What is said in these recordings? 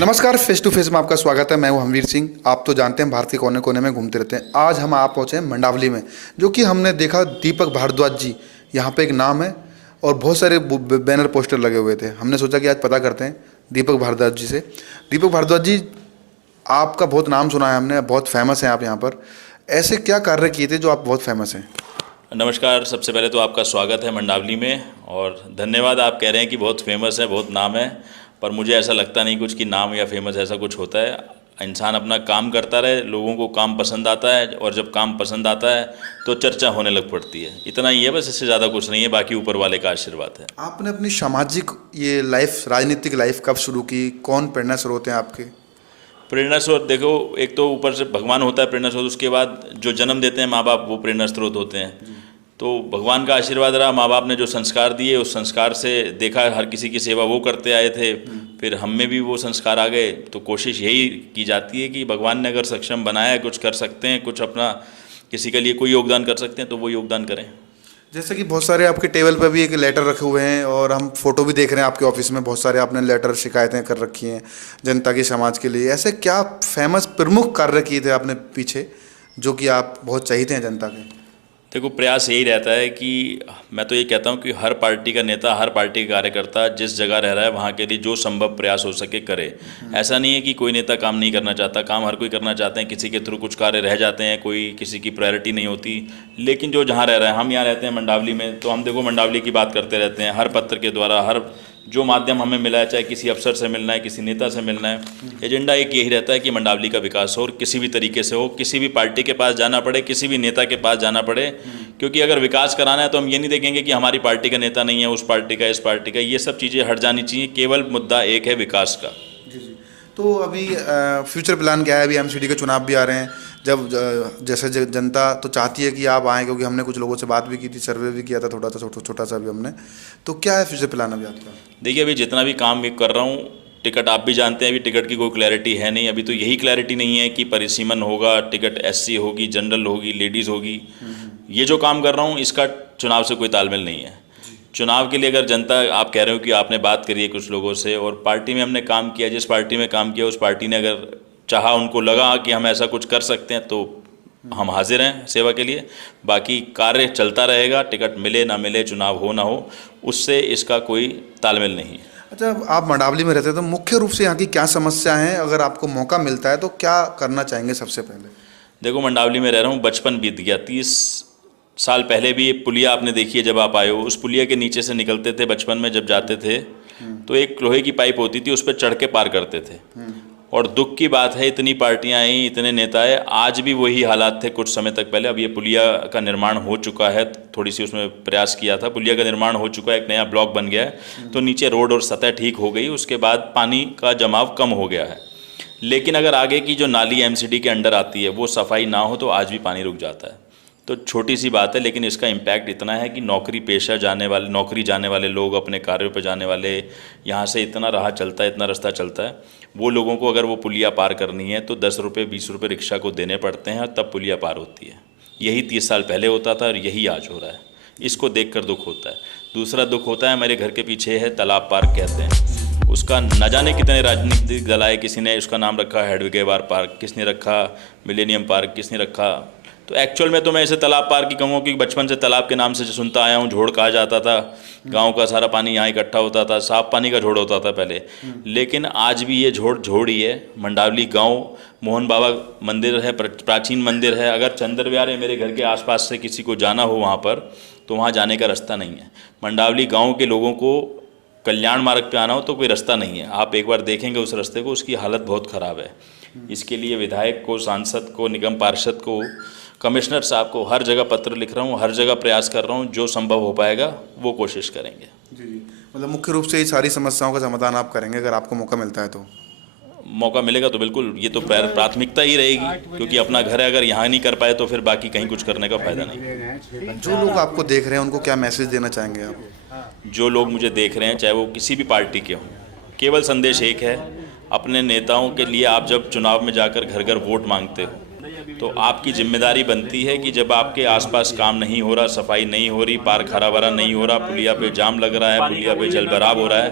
नमस्कार, face to face में आपका स्वागत है। मैं हूं हमवीर सिंह। आप तो जानते हैं भारत के कोने कोने में घूमते रहते हैं। आज हम आप पहुंचे हैं मंडावली में, जो कि हमने देखा दीपक भारद्वाज जी यहाँ पे एक नाम है और बहुत सारे बैनर पोस्टर लगे हुए थे। हमने सोचा कि आज पता करते हैं दीपक भारद्वाज जी से। दीपक भारद्वाज जी, आपका बहुत नाम सुना है हमने, बहुत फेमस हैं आप यहाँ पर। ऐसे क्या कार्य किए थे जो आप बहुत फेमस हैं? नमस्कार। सबसे पहले तो आपका स्वागत है मंडावली में, और धन्यवाद। आप कह रहे हैं कि बहुत फेमस है, बहुत नाम है, पर मुझे ऐसा लगता नहीं कुछ कि नाम या फेमस ऐसा कुछ होता है। इंसान अपना काम करता रहे, लोगों को काम पसंद आता है, और जब काम पसंद आता है तो चर्चा होने लग पड़ती है। इतना ही है बस, इससे ज़्यादा कुछ नहीं है। बाकी ऊपर वाले का आशीर्वाद है। आपने अपनी सामाजिक ये लाइफ, राजनीतिक लाइफ कब शुरू की? कौन प्रेरणा स्रोत हैं आपके? प्रेरणा स्रोत देखो, एक तो ऊपर से भगवान होता है प्रेरणा स्रोत, उसके बाद जो जन्म देते हैं माँ बाप, वो प्रेरणा स्रोत होते हैं। तो भगवान का आशीर्वाद रहा, माँ बाप ने जो संस्कार दिए उस संस्कार से देखा हर किसी की सेवा वो करते आए थे, फिर हम में भी वो संस्कार आ गए। तो कोशिश यही की जाती है कि भगवान ने अगर सक्षम बनाया है, कुछ कर सकते हैं, कुछ अपना किसी के लिए कोई योगदान कर सकते हैं तो वो योगदान करें। जैसे कि बहुत सारे आपके टेबल पर भी एक लेटर रखे हुए हैं और हम फोटो भी देख रहे हैं आपके ऑफिस में, बहुत सारे आपने लेटर शिकायतें कर रखी हैं जनता के, समाज के लिए। ऐसे क्या फेमस प्रमुख कार्य किए थे आपने पीछे, जो कि आप बहुत चाहते हैं जनता के? देखो, प्रयास यही रहता है कि मैं तो ये कहता हूँ कि हर पार्टी का नेता, हर पार्टी का कार्यकर्ता जिस जगह रह रहा है वहाँ के लिए जो संभव प्रयास हो सके करे। ऐसा नहीं है कि कोई नेता काम नहीं करना चाहता, काम हर कोई करना चाहते हैं। किसी के थ्रू कुछ कार्य रह जाते हैं, कोई किसी की प्रायोरिटी नहीं होती। लेकिन जो जहाँ रह रहा है, हम यहाँ रहते हैं मंडावली में, तो हम देखो मंडावली की बात करते रहते हैं हर पत्र के द्वारा, हर जो माध्यम हमें मिला है, चाहे किसी अफसर से मिलना है, किसी नेता से मिलना है, एजेंडा एक यही रहता है कि मंडावली का विकास हो, और किसी भी तरीके से हो, किसी भी पार्टी के पास जाना पड़े, किसी भी नेता के पास जाना पड़े। क्योंकि अगर विकास कराना है तो हम ये नहीं देखेंगे कि हमारी पार्टी का नेता नहीं है, उस पार्टी का, इस पार्टी का, ये सब चीज़ें हट जानी चाहिए। केवल मुद्दा एक है, विकास का। जी जी। तो अभी फ्यूचर प्लान क्या है? अभी एमसीडी के चुनाव भी आ रहे हैं। जब जैसे जनता तो चाहती है कि आप आएँ, क्योंकि हमने कुछ लोगों से बात भी की थी, सर्वे भी किया था थोड़ा सा, छोटा सा भी हमने। तो क्या है फ्यूचर प्लान अभी आपका? देखिए, अभी जितना भी काम मैं कर रहा हूँ, टिकट आप भी जानते हैं, अभी टिकट की कोई क्लैरिटी है नहीं। अभी तो यही क्लैरिटी नहीं है कि परिसीमन होगा, टिकट एससी होगी, जनरल होगी, लेडीज़ होगी। ये जो काम कर रहा हूँ इसका चुनाव से कोई तालमेल नहीं है। चुनाव के लिए अगर जनता, आप कह रहे हो कि आपने बात करी है कुछ लोगों से, और पार्टी में हमने काम किया, जिस पार्टी में काम किया उस पार्टी ने अगर चाहा, उनको लगा कि हम ऐसा कुछ कर सकते हैं, तो हम हाजिर हैं सेवा के लिए। बाकी कार्य चलता रहेगा, टिकट मिले ना मिले, चुनाव हो ना हो, उससे इसका कोई तालमेल नहीं है। अच्छा, आप मंडावली में रहते हैं तो मुख्य रूप से यहाँ की क्या समस्या है? अगर आपको मौका मिलता है तो क्या करना चाहेंगे सबसे पहले? देखो, मंडावली में रह रहा हूँ, बचपन बीत गया। 30 साल पहले भी एक पुलिया आपने देखी है, जब आप आए हो उस पुलिया के नीचे से निकलते थे बचपन में जब जाते थे, तो एक लोहे की पाइप होती थी, उस पर चढ़ के पार करते थे। और दुख की बात है, इतनी पार्टियां आई, इतने नेता आए, आज भी वही हालात थे कुछ समय तक पहले। अब ये पुलिया का निर्माण हो चुका है, थोड़ी सी उसमें प्रयास किया था, पुलिया का निर्माण हो चुका है, एक नया ब्लॉक बन गया है, तो नीचे रोड और सतह ठीक हो गई, उसके बाद पानी का जमाव कम हो गया है। लेकिन अगर आगे की जो नाली एमसीडी के अंडर आती है वो सफाई ना हो तो आज भी पानी रुक जाता है। तो छोटी सी बात है, लेकिन इसका इम्पैक्ट इतना है कि नौकरी पेशा जाने वाले, नौकरी जाने वाले लोग, अपने कार्यों पर जाने वाले, यहाँ से इतना राह चलता है, इतना रास्ता चलता है, वो लोगों को अगर वो पुलिया पार करनी है तो 10 रुपये 20 रुपये रिक्शा को देने पड़ते हैं, तब पुलिया पार होती है। यही 30 साल पहले होता था और यही आज हो रहा है। इसको देखकर दुख होता है। दूसरा दुख होता है, मेरे घर के पीछे है तालाब पार्क कहते हैं, उसका न जाने कितने राजनीतिक दल आए, किसी ने उसका नाम रखा हेडविगेवार पार्क, किसने रखा मिलेनियम पार्क, किसने रखा। तो एक्चुअल में तो मैं इसे तालाब पार्क ही कहूँगा, क्योंकि बचपन से तालाब के नाम से सुनता आया हूँ। झोड़ कहा जाता था, गांव का सारा पानी यहाँ इकट्ठा होता था, साफ पानी का झोड़ होता था पहले। लेकिन आज भी ये झोड़ झोड़ ही है। मंडावली गांव, मोहन बाबा मंदिर है, प्राचीन मंदिर है। अगर चंद्रव्यार है, मेरे घर के आसपास से किसी को जाना हो वहाँ पर, तो वहाँ जाने का रास्ता नहीं है। मंडावली गाँव के लोगों को कल्याण मार्ग पे आना हो तो कोई रास्ता नहीं है। आप एक बार देखेंगे उस रास्ते को, उसकी हालत बहुत ख़राब है। इसके लिए विधायक को, सांसद को, निगम पार्षद को, कमिश्नर साहब को हर जगह पत्र लिख रहा हूँ, हर जगह प्रयास कर रहा हूँ। जो संभव हो पाएगा वो कोशिश करेंगे। जी जी। मतलब मुख्य रूप से ये सारी समस्याओं का समाधान आप करेंगे अगर आपको मौका मिलता है तो? मौका मिलेगा तो बिल्कुल, ये तो प्राथमिकता ही रहेगी, क्योंकि अपना घर है, अगर यहाँ नहीं कर पाए तो फिर बाकी कहीं कुछ करने का फ़ायदा नहीं। जो लोग आपको देख रहे हैं उनको क्या मैसेज देना चाहेंगे आप? जो लोग मुझे देख रहे हैं, चाहे वो किसी भी पार्टी के हों, केवल संदेश एक है, अपने नेताओं के लिए आप जब चुनाव में जाकर घर घर वोट मांगते हो तो आपकी जिम्मेदारी बनती है कि जब आपके आसपास काम नहीं हो रहा, सफाई नहीं हो रही, पार्क हरा भरा नहीं हो रहा, पुलिया पे जाम लग रहा है, पुलिया पे जलभराव हो रहा है,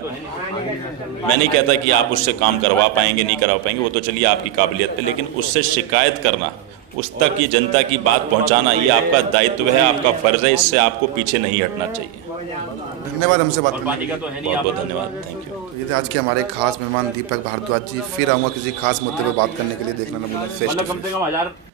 मैं नहीं कहता कि आप उससे काम करवा पाएंगे, नहीं करवा पाएंगे, वो तो चलिए आपकी काबिलियत पे, लेकिन उससे शिकायत करना, उस तक ये जनता की बात पहुंचाना, ये आपका दायित्व है, आपका फर्ज है, इससे आपको पीछे नहीं हटना चाहिए। धन्यवाद हमसे बात करने के लिए। बहुत बहुत धन्यवाद, थैंक यू। तो ये थे आज के हमारे खास मेहमान दीपक भारद्वाज जी। फिर आऊँगा किसी खास मुद्दे पर बात करने के लिए। देखना ना भूलें फेस टू फेस।